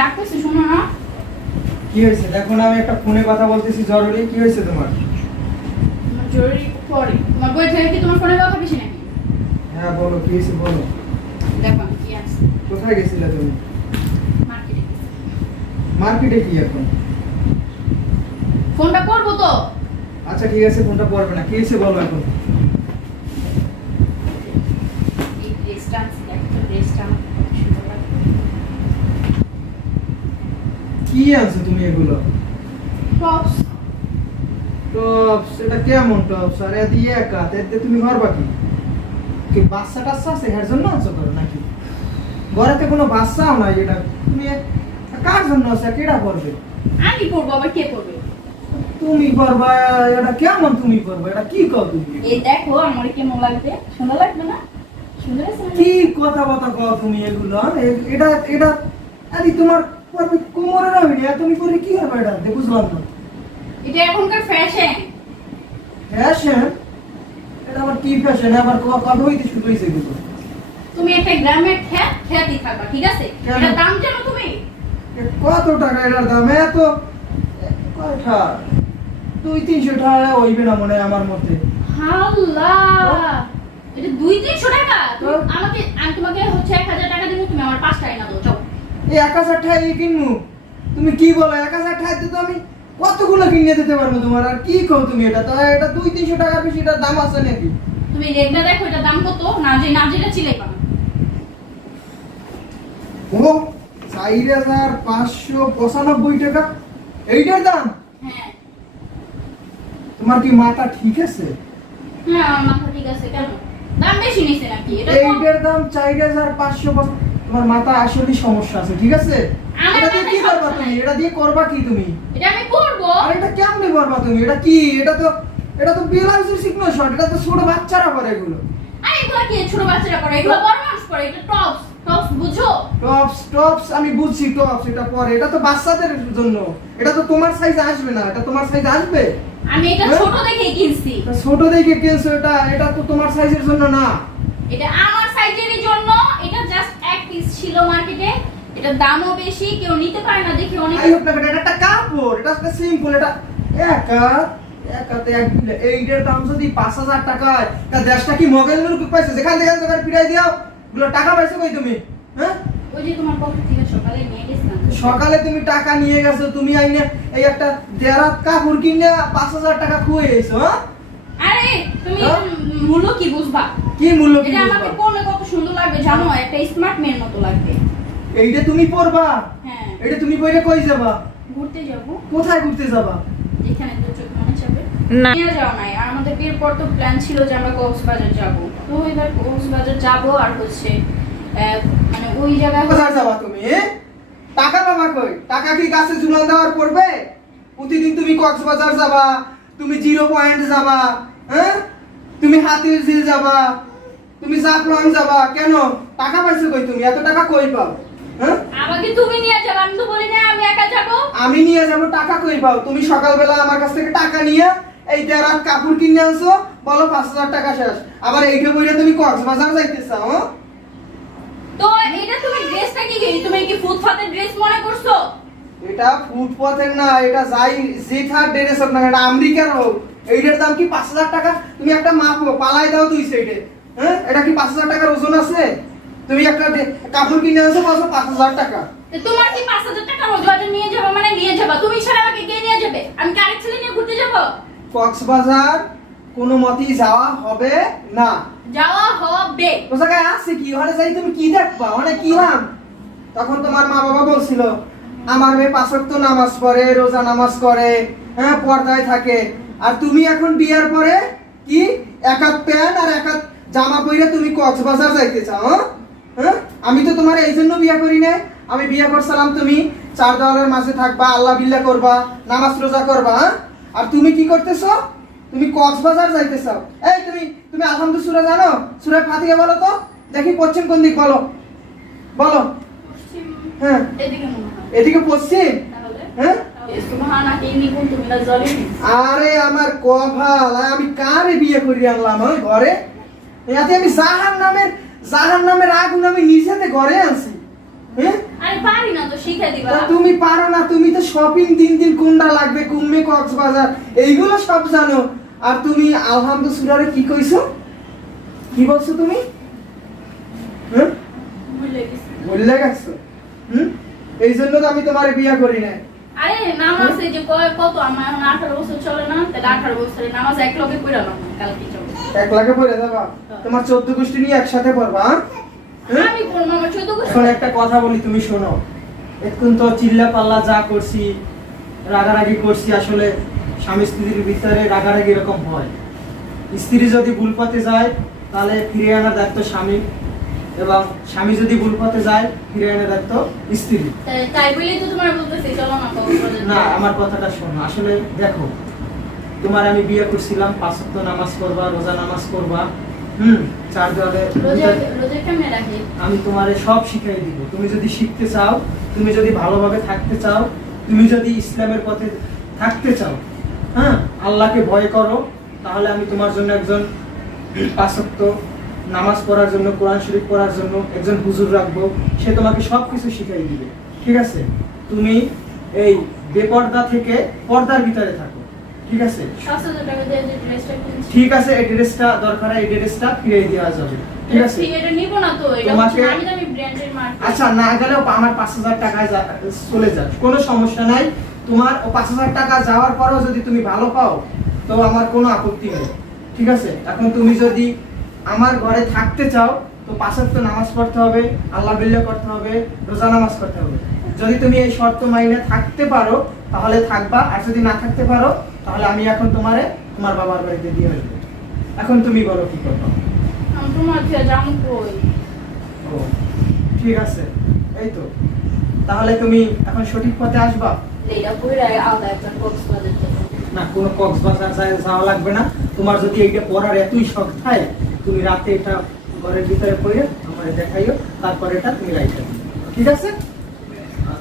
ডাকতেছে শোনো না। কি হয়েছে? দেখো না আমি একটা ফোনে কথা বলতেছি জরুরি কি হয়েছে তোমার? তোমার জরুরি পরে। তোমার বই থেকে কি তোমার ফোনে কথা বেশি নাকি? হ্যাঁ বলো কি হয়েছে বলো। দেখো কি আছে। কোথায় গেছিলে তুমি? মার্কেটে মার্কেটে কি এখন? ফোনটা করব তো। আচ্ছা ঠিক আছে ফোনটা পড়বে না। কি হয়েছে বলো এখন এই ড্রেসটা আনছি দেখো তো ড্রেসটা আমার কত সুন্দর লাগবে কি আনছো তুমি এগুলো। টপস টপস এটা কেমন টপস আর এত ইয়ে এতে তুমি ঘর বাকি কি বাচ্চা টাচ্চা আছে? এর জন্য আনছো করো নাকি? ঘরেতে কোনো বাচ্চাও নাই এটা। তুমি কার জন্য আছে? কেডা করবে? আমি করব আবার কে করবে? তুমি করবা এটা কেমন তুমি করবে? এটা কি কর তুমি? এই দেখো আমার কেমন লাগবে সুন্দর লাগবে না? আছে কি কথা কথা কও তুমি এগুলো? এটা এটা আরে তোমার কোমরে না ভিডিও তুমি কি হবে এটা? বুঝলাম না এটা এখনকার ফ্যাশন ফ্যাশন এটা আবার কি ফ্যাশন আবার ক- কবে হইতে শুরু হয়েছে তুমি একটা গ্রামের খ্যাত খ্যাতি থাকবা ঠিক আছে? এটা দাম জানো তুমি? এ কত টাকা এটার দাম? এত কয়টা দুই তিনশো টাকা হইবে না মনে আমার মধ্যে আল্লাহ এটা দুই তিনশো টাকা? তো? আমাকে আমি তোমাকে হচ্ছে এক হাজার টাকা দিব তুমি আমার পাঁচ টাকা না এই এক হাজার টাকা কিনবো? তুমি কি বলো এক হাজার তো আমি কতগুলো কিনে দিতে পারব তোমার? আর কি কও তুমি এটা? তো এটা দুই তিনশো টাকার বেশি এটার দাম আছে নাকি? তুমি রেটটা দেখো এটা দাম কত? না যে না যেটা পাবে। ও চার হাজার পাঁচশো পঁচানব্বই টাকা? এইটার দাম? হ্যাঁ। তোমার কি মাথা ঠিক আছে? হ্যাঁ মাথা ঠিক আছে। কেন? দাম বেশি নিছে নাকি? এটা এইটার দাম চার হাজার পাঁচশো তোমার মাথা আসলেই সমস্যা আছে ঠিক আছে? এটা দিয়ে কি করবা তুমি? এটা দিয়ে করবা কি তুমি? এটা আমি আর এটা কেমনে করবা তুমি? এটা কি? এটা তো এটা তো এটা তো ছোট বাচ্চারা করে এগুলো। আরে এগুলো কি ছোট বাচ্চারা করে? এগুলো বড় মানুষ করে? এটা টপস টপস বুঝো? টপস টপস আমি বুঝছি টপস এটা পরে। এটা তো বাচ্চাদের জন্য। এটা তো তোমার সাইজ আসবে না এটা তোমার সাইজ আসবে? আমি এটা হ্যাঁ? ছোট দেখে কিনছি। ছোট দেখে কিনছো এটা এটা তো তোমার সাইজের জন্য না। এটা আমার সাইজেরই জন্য এটা জাস্ট এক পিস ছিল মার্কেটে এটা দামও বেশি কেউ নিতে পারে না দেখে অনেক আই হোক না এটা একটা কাপড় এটা একটা সিম্পল এটা একা একাতে এক এইটার দাম যদি পাঁচ হাজার টাকায় তা দেশটা কি মগেল মুলুক পাইছে? যেখান থেকে দোকান ফিরাই দিও। গুলো টাকা পাইছো কই তুমি? হ্যাঁ? ওই যে তোমার পকেট থেকে সকালে নিয়ে গেছিলাম। সকালে তুমি টাকা নিয়ে গেছো তুমি আইনে এই একটা দেড়াত কাপড় কিনে পাঁচ হাজার টাকা খুয়ে এসো হ্যাঁ? আরে তুমি হ্যাঁ? মূল্য কি বুঝবা? কি মূল্য কি এটা আমাকে বুঝবা? সুন্দর লাগবে জানো? একটা স্মার্ট মেয়ের মতো লাগবে। এইটা তুমি পরবা হ্যাঁ। এটা তুমি পরে কই যাবা? ঘুরতে যাব। কোথায় ঘুরতে যাবা? যেখানে দু চোখ মনে যাবে না। নিয়ে যাওয়া নাই। আর আমাদের বিয়ের পর তো প্ল্যান ছিল যে আমরা কক্সবাজার যাব। তো এবার কক্সবাজার যাব আর হচ্ছে আহ, মানে ওই জায়গায় কোথায় যাবা তুমি? টাকা পাবা কই? টাকা কি গাছে ঝুলান দেওয়ার পড়বে? প্রতিদিন তুমি কক্সবাজার যাবা তুমি জিরো পয়েন্ট যাবা হ্যাঁ? তুমি হাতির ঝিল যাবা তুমি জাফলং যাবা কেন? টাকা পাইছো কই তুমি? এত টাকা কই পাও? হ্যাঁ? আমাকে তুমি নিয়ে যাবে আমি তো বলি না আমি একা যাব। আমি নিয়ে যাব টাকা কই পাও? তুমি সকালবেলা আমার কাছ থেকে টাকা নিয়ে এই দেড়াত কাপড় কিনে আনছো বলো পাঁচ হাজার টাকা শেষ। আবার এইটা বইলে তুমি কক্সবাজার যাইতে চাও হ্যাঁ? তো এটা তুমি ড্রেসটা কি তুমি কি ফুটপাতের ড্রেস মনে করছ? এটা ফুটপথের না এটা যাই যেখার ড্রেস হোক না এটা আমেরিকার হোক। এইটার দাম কি পাঁচ হাজার টাকা? তুমি একটা মাপো পালাই দাও তুই সাইডে হ্যাঁ? এটা কি পাঁচ হাজার টাকার ওজন আছে? তুমি একটা কাপড় কিনে আনছো বলছো পাঁচ হাজার টাকা। তোমার কি পাঁচ হাজার টাকা রোজগার নিয়ে যাব মানে নিয়ে যাবা। তুমি ছাড়া আমাকে কে নিয়ে যাবে? আমি কারেক ছেলে নিয়ে ঘুরতে যাব? কক্সবাজার কোনো মতেই যাওয়া হবে না। যাওয়া হবে। তো জায়গায় আছে কি? ওখানে যাই তুমি কি দেখবা? ওখানে কি নাম? তখন তোমার মা বাবা বলছিল আমার মেয়ে পাঁচক তো নামাজ পড়ে রোজা নামাজ করে হ্যাঁ পর্দায় থাকে। আর তুমি এখন বিয়ার পরে কি? এক হাত প্যান্ট আর এক হাত জামা পরে তুমি কক্সবাজার যাইতে চাও হ্যাঁ? হ্যাঁ? আমি তো তোমার এই জন্য বিয়া করি নাই। আমি বিয়া করছিলাম তুমি চার দেওয়ালের মাঝে থাকবা আল্লাহ বিল্লাহ করবা নামাজ রোজা করবা হ্যাঁ? আর তুমি কি করতেছো? তুমি কক্সবাজার যাইতে চাও। এই তুমি তুমি আলহামদু সুরা জানো? সুরা ফাতিহা বলো তো? দেখি পশ্চিম কোন দিক বলো। বলো। হ্যাঁ। এদিকে পশ্চিম? হ্যাঁ? আরে আমার কভাল আমি কারে বিয়ে করি আনলাম হ্যাঁ, ঘরে? ইয়াতে আমি জাহান নামের জাহান নামের আগুন আমি নিজেতে ঘরে আনছি। হ্যাঁ আমি পারি না তো শিখাই দিবা। তুমি পারো না তুমি তো শপিং তিন দিন কোনটা লাগবে কুম্মে কক্সবাজার এইগুলো সব জানো। আর তুমি আলহামদুলিল্লাহ কি কইছো? কি বলছো তুমি? হ্যাঁ ভুলে গেছি। হুম? এই জন্য তো আমি তোমার বিয়া করি না আরে নামাজ এই যে কয় কত আমার এখন আঠারো বছর চলে না? তাহলে আঠারো বছরের নামাজ এক লগে পড়া না কালকে যাব এক লাখে পড়ে যাবা তোমার চোদ্দ গোষ্ঠী নিয়ে একসাথে পড়বা হ্যাঁ? একটা কথা বলি তুমি শোনো। এখন তো চিল্লা পাল্লা যা করছি রাগারাগি করছি আসলে স্বামী স্ত্রীর ভিতরে রাগারাগি এরকম হয়। স্ত্রী যদি ভুল পথে যায় তাহলে ফিরে আনার দায়িত্ব স্বামী। এবং স্বামী যদি ভুল পথে যায় ফিরে আনার দায়িত্ব স্ত্রী। তাই- তাই তো তোমার বলতেছি চলো না না আমার কথাটা শোনো। আসলে দেখো তোমার আমি বিয়ে করছিলাম পাঁচ ওয়াক্ত নামাজ করবা রোজা নামাজ করবা হুম চার রাখি আমি তোমারে সব শিখিয়ে দিব। তুমি যদি শিখতে চাও তুমি যদি ভালোভাবে থাকতে চাও তুমি যদি ইসলামের পথে থাকতে চাও হ্যাঁ আল্লাহকে ভয় করো তাহলে আমি তোমার জন্য একজন পাঁচক্ত নামাজ পড়ার জন্য কোরআন শরীফ পড়ার জন্য একজন হুজুর রাখব। সে তোমাকে সব কিছু শিখিয়ে দিবে। ঠিক আছে? তুমি এই বেপর্দা থেকে পর্দার ভিতরে থাকো। ঠিক আছে? ঠিক আছে এই ড্রেসটা দরকার এই ড্রেসটা ফিরিয়ে দেওয়া যাবে। ঠিক আছে? এটা নিবো না তো এটা তোমাকে- আমি দামি ব্র্যান্ডের মার্কেট আচ্ছা না গেলেও আমার পাঁচ হাজার টাকায় চলে যাবে। কোনো সমস্যা নাই। তোমার ও পাঁচ হাজার টাকা যাওয়ার পরেও যদি তুমি ভালো পাও তো আমার কোনো আপত্তি নেই। ঠিক আছে? এখন তুমি যদি আমার ঘরে থাকতে চাও তো পাঁচের তো নামাজ পড়তে হবে আল্লাহ বিল্লাহ করতে হবে রোজা নামাজ করতে হবে। যদি তুমি এই শর্ত মাইনে থাকতে পারো তাহলে থাকবা আর যদি না থাকতে পারো তাহলে আমি এখন তোমারে তোমার বাবার বাড়িতে দিয়ে আসব। এখন তুমি বলো কি করব? ও ঠিক আছে। এই তো। তাহলে তুমি এখন সঠিক পথে আসবা? না কোনো কক্সবাজার যাওয়া লাগবে না। তোমার যদি এইটা পড়ার এতই শখ থাকে তুমি রাতে এটা ঘরের ভিতরে পড়ে আমার দেখাইও তারপর এটা তুমি রাইখে ঠিক আছে?